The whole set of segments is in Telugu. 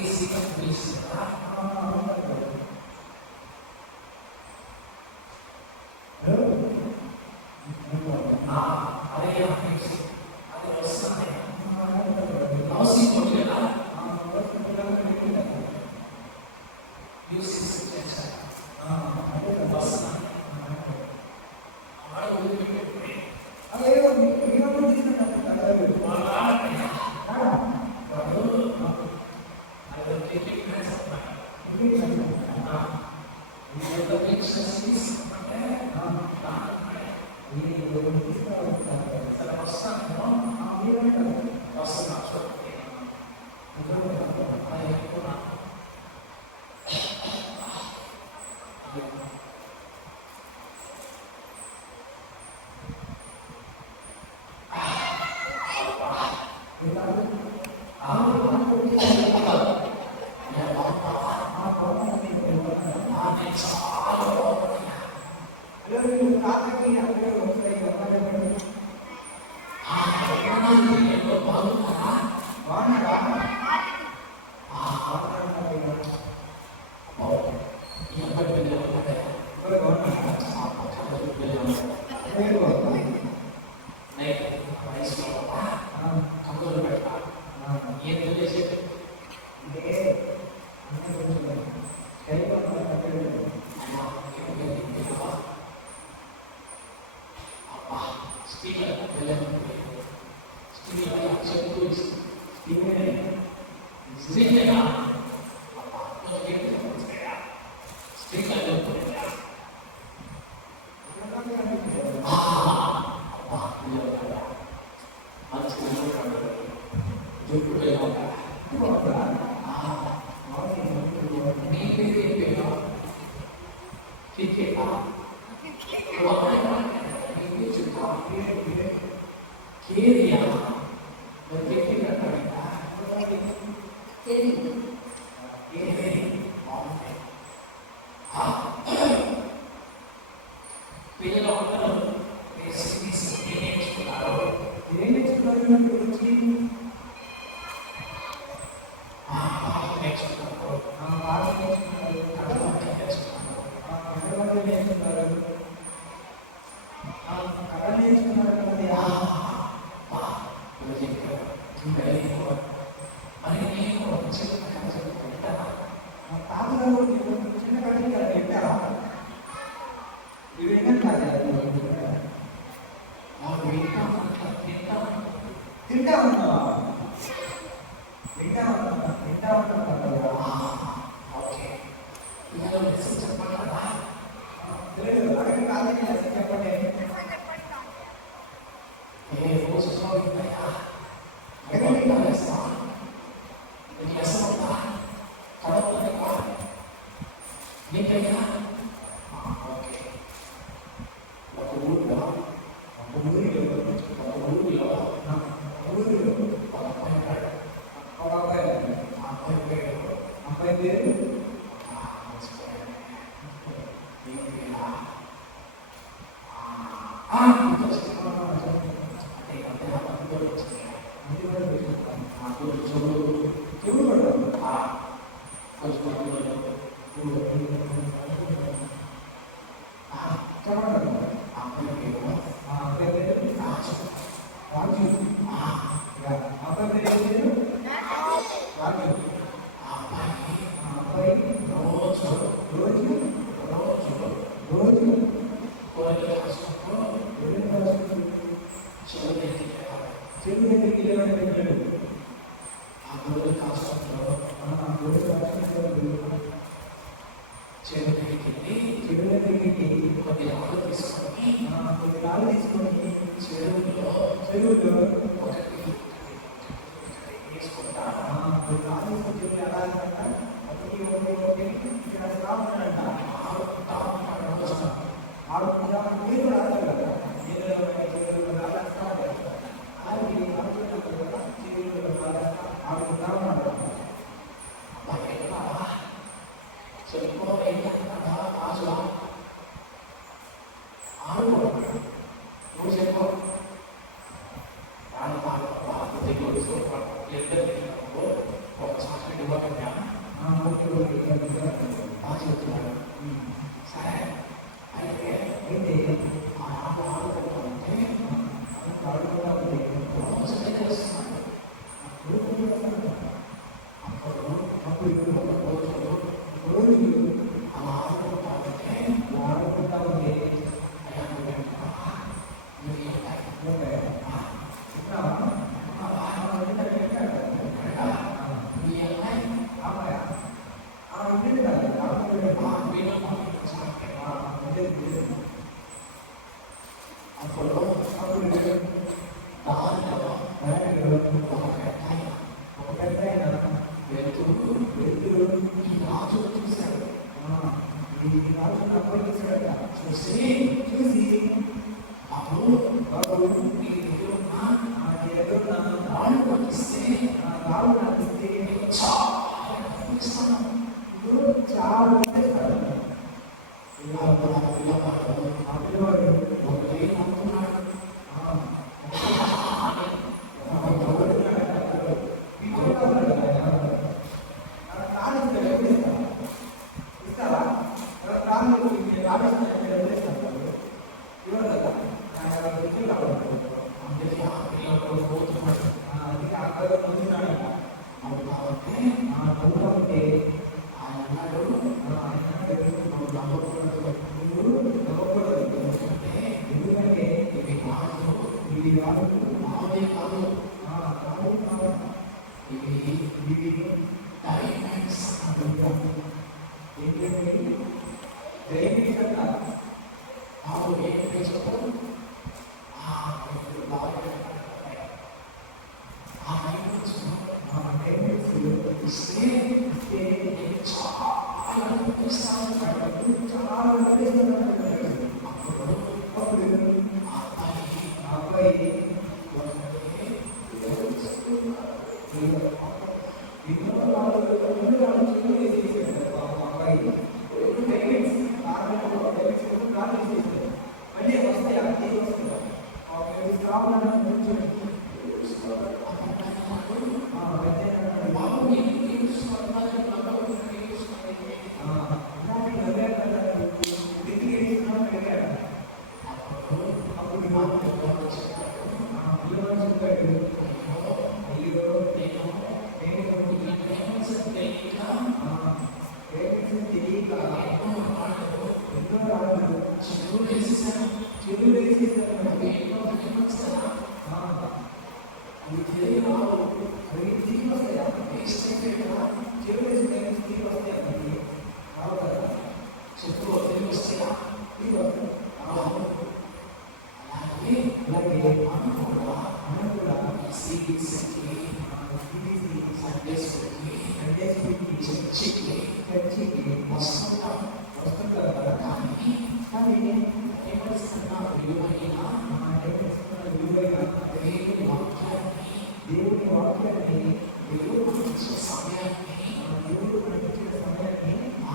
Ini ఆ రాళ్ళు నాకు ఇస్తే చాలా ఇప్పుడు చాలా చేస్తాడు ఆ పిల్లవాడు ఒకటే నమ్ముతున్నాడు. ఇస్తావా రాము రామేశ్వరం ఇవ్వరు కదా ఎందుకంటే ఇవి కాదు ఇవి కాదు మాదే కాదు ఇవి డైమండ్స్ ఏంటంటే డైమండ్స్ అంటారు. ఏంటంటే చెప్పారు దేవుని వాక్యాన్ని దేవుడు ఇచ్చే సమయాన్ని ఆ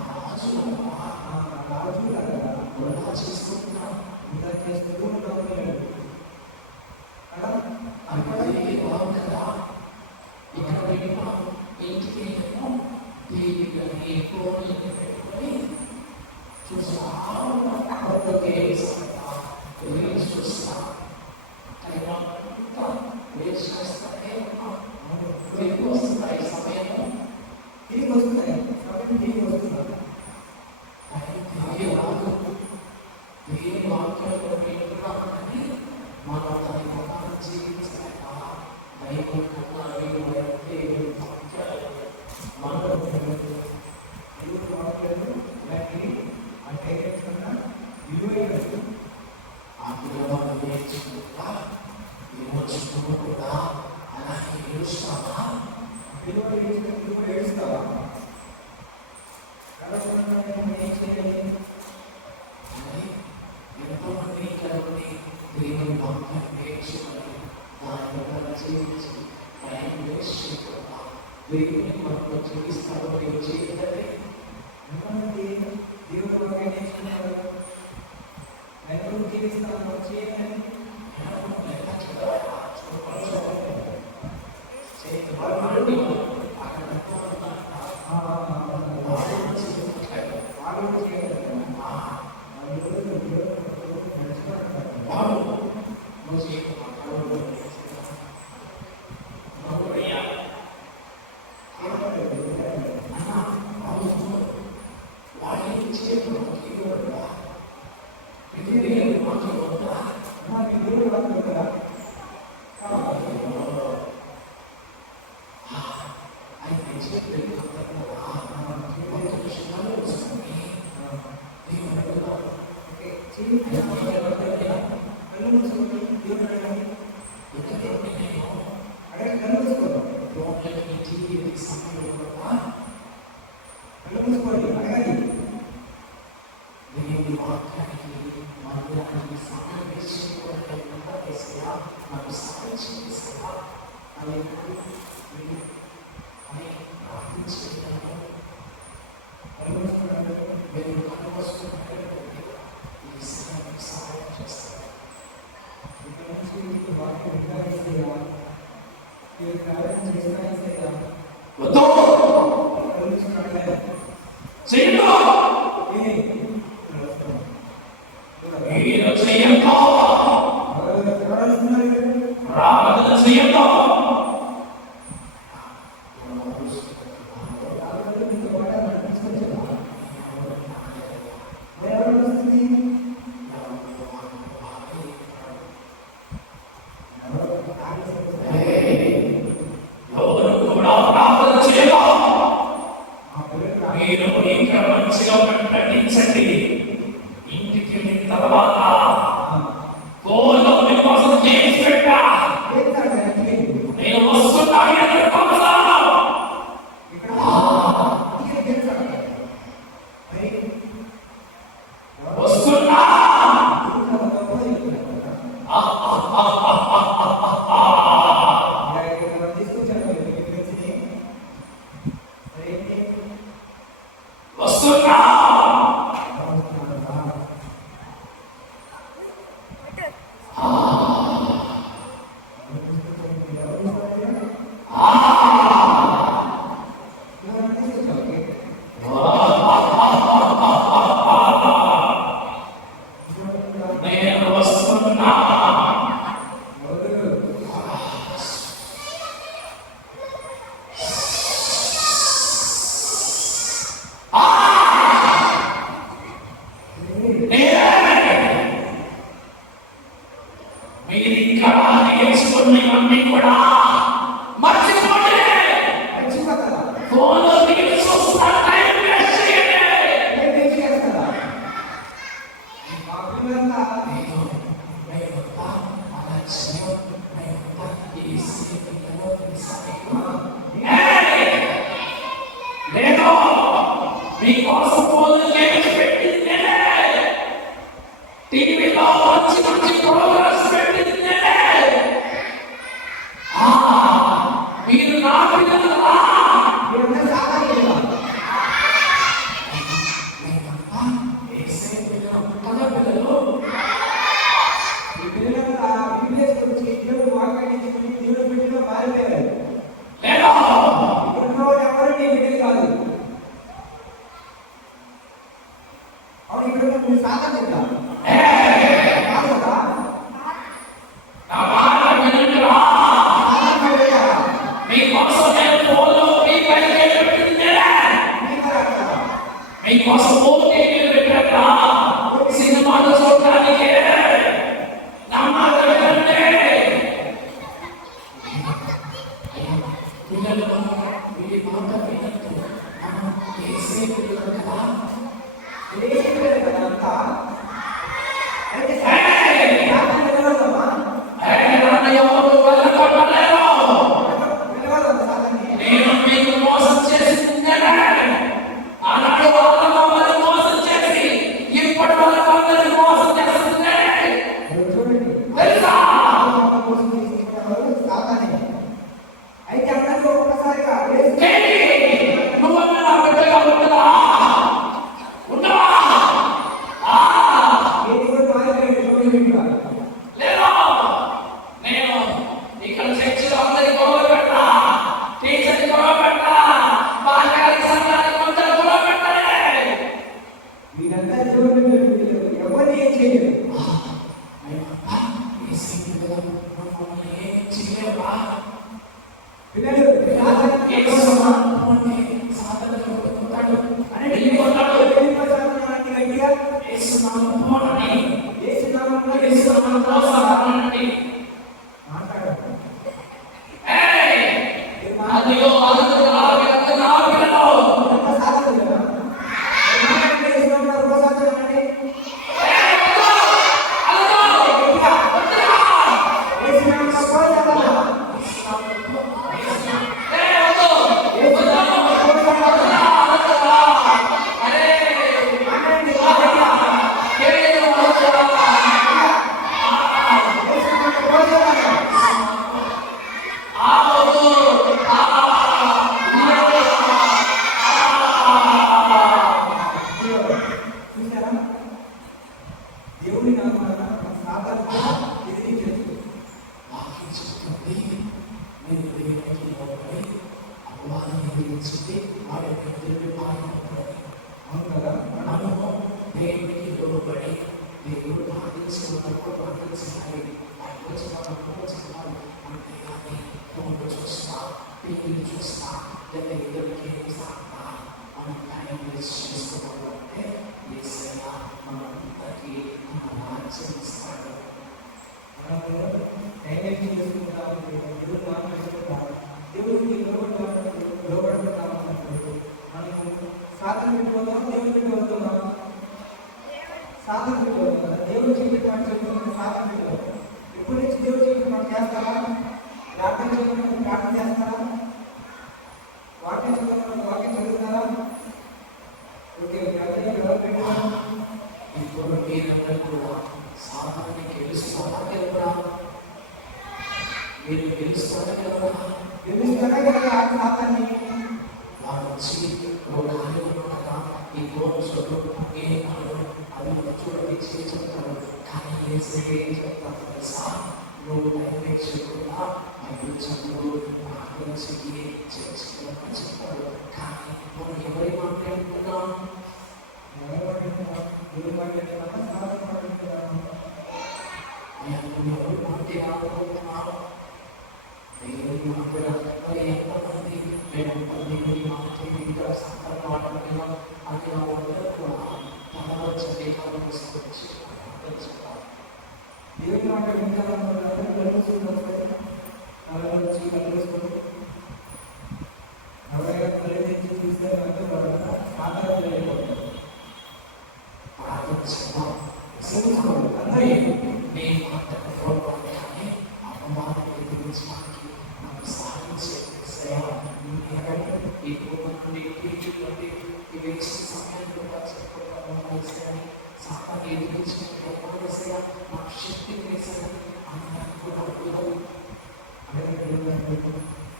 రాజు వృధా చేసుకుంటున్నాం. ఇంకా చేస్తూ ఉంటాం కదా. అక్కడ కదా ఇక్కడ ఇంటికి పెట్టుకొని చూస్తా చూస్తా వస్తున్నాయి సమయము తిరిగి వస్తున్నాయి తిరిగి వస్తున్నారు. వాక్యాలు మనం దాని ప్రకారం జీవించాక బైబిల్ కన్నా వాక్యాలు అంటే విలువైనది. ఆ పిల్లవాడు నేర్చుకుంటా విమోచనము కూడా అలాగే ఏడుస్తావా? పిల్లవాడు ఏడుస్తున్నప్పుడు ఏడుస్తావా? ఏం చేయాలి? ఎంతో మంది ఇక్కడ దేవుని వాక్యాన్ని నేర్చుకుని దాని ప్రకారం జీవించి టైం వేస్ట్ చేయకుండా దేవుని మనకు జీవిస్తారో మీరు చేయగలరే? ఎంతమంది దేవుని వాక్యాన్ని నేర్చుకున్నారు? ఎంతో జీవిస్తారో చేయాలని నాకు సహాయం చేసేవా అని వద్దు చెయ్యను మీరు చెయ్యను ప్రార్థన చెయ్యను మీరు ఇంకా మంచిగా ప్రకటించండి. ఇంటికి వెళ్ళిన తర్వాత ఫోన్లో మీకోసం చేసి పెట్టా నేను వస్తున్నా వస్తున్నా వస్తున్నా నేను వస్తున్నా మీరు ఇంకా నేర్చుకున్నవన్నీ కూడా మర్చిపోండి. ఫోన్లో మీరు చూస్తున్న టైం వేస్ట్ చేయండి. నేను మీకోసం ఫోన్లు చేసి పెట్టింది నేనే. టీవీలో మంచి మంచి ప్రోగ్రామ్స్ పెట్టింది నేనే. మీరు నా పిల్లలురా. నా మాట వినండిరా. మీకోసం నేను ఫోన్లో మీ పైన పెట్టింది నేనే. మీకోసం ఓటీటీలు పెట్టాక సినిమాలు చూడటానికి నా మాట వినండి. పిల్లలు మీ మాట వినద్దు. ఏసే పిల్లలు కదా. నేను మీకు మోసం చేసింది నేనే. ఆనాడు వాళ్ళని మోసం చేసి ఇప్పటి వరకు అందరినీ మోసం చేస్తుంది నేనే. తెలుసా? నువ్వన్నా నా బిడ్డగా ఉండవా? ఉండవా? లేదా నేను ఇక్కడ చర్చిలో అందరి గొడవ పెట్టా, టీచర్ని గొడవ పెట్టా, బాగా సంఘానికి కొంచెం గొడవ పెట్టలే. అదిగో అందరూ అనుభవించింది ఆ యొక్క దేవుడి పాల్గొంటుంది. అవును కదా? మనము దేవుడికి లోబడి దేవుడు పాటించినప్పుడు పాటించాలి. పాటించినప్పుడు చెప్పాలి. అంతేగాని ఫోన్ చూస్తా, టీవీ చూస్తా, లేదా ఎదురు గేమ్స్ ఆడతా మనం టైం వేస్ట్ చేసుకోవాలంటే ఏసయ్య మనందరికీ మన రాజ్యం ఇస్తాడు. మనము డైరెక్షన్ చేసుకుంటాము, దేవుడు మాట చేసుకుంటాము, దేవుడికి లోబడుకుంటామన్నప్పుడు మనము సాధన పెట్టుకుంటాం, దేవుడి పెట్టి వస్తున్నాం. సాధన పెట్టుకోవాలి కదా, దేవుడు చెప్పిన మాట చెప్పుకుంటే సాధన పెట్టుకోవాలి. ఎప్పటి నుంచి దేవుడు చెప్పిన మాట చేస్తారా? ప్రార్థన చేయకుండా ప్రార్థన చేస్తారా? వాక్యం చదువుతున్న వాక్యం చదువుతారా? ఓకే, ఎవరు పెట్టుకోవాలి? ఇప్పుడు మీరందరూ కూడా సాధారణ గెలుస్తారా గెలవరా? మీరు గెలుస్తారా గెలవరా? తెలుస్తారా కదా సాధాన్ని? వాడు వచ్చి రోగాలు కదా ఈ గోరుసులు ఏ పనులు అవి చూడవి చెప్తారు. కానీ ఏం చెప్తారు తెలుసా? నువ్వు నైవేద్యకుండా అవి చదువు ఆలోచి చేసుకోవాలని చెప్తారు. కానీ మనం ఎవరి మాట్లాడుతున్నాం? దేవుడి మాట్లాడుతున్నామా? సాధన మాట్లాడుతున్నామా? ఎవరు మాట్లాడుతున్నాం? దేవుడి మాట్లాడాలి. ఎంతమంది దేవుడి మాట సాధన మాట్లాడుతున్నాం అని అందరూ కూడా తనలో చదివాలు తీసుకొచ్చి చెప్పాలి. దేవుడి మాట వింటామన్నారు, వచ్చి కలిగేసుకొని ఎవరైనా కలిగించి చూస్తే సాధన చేయకపోతే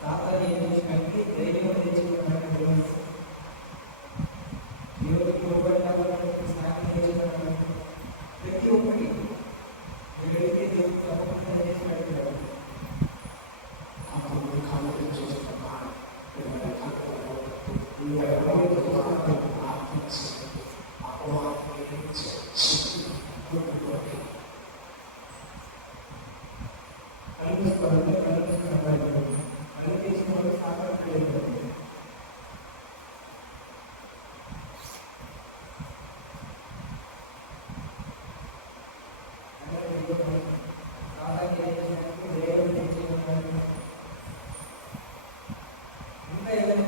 సాధన ఏం చేసినట్టు ధైర్యం తెచ్చుకున్నాడు. దేవుడికి లోబడ్డాలని స్నానం చేసినట్టు ప్రతి ఒక్కటి దేవుడికి దేవుడు తప్పకుండా చేసినట్టు కనిపిస్తుంది. కనిపించిన వాళ్ళు సాధన ఇంకా ఏదైనా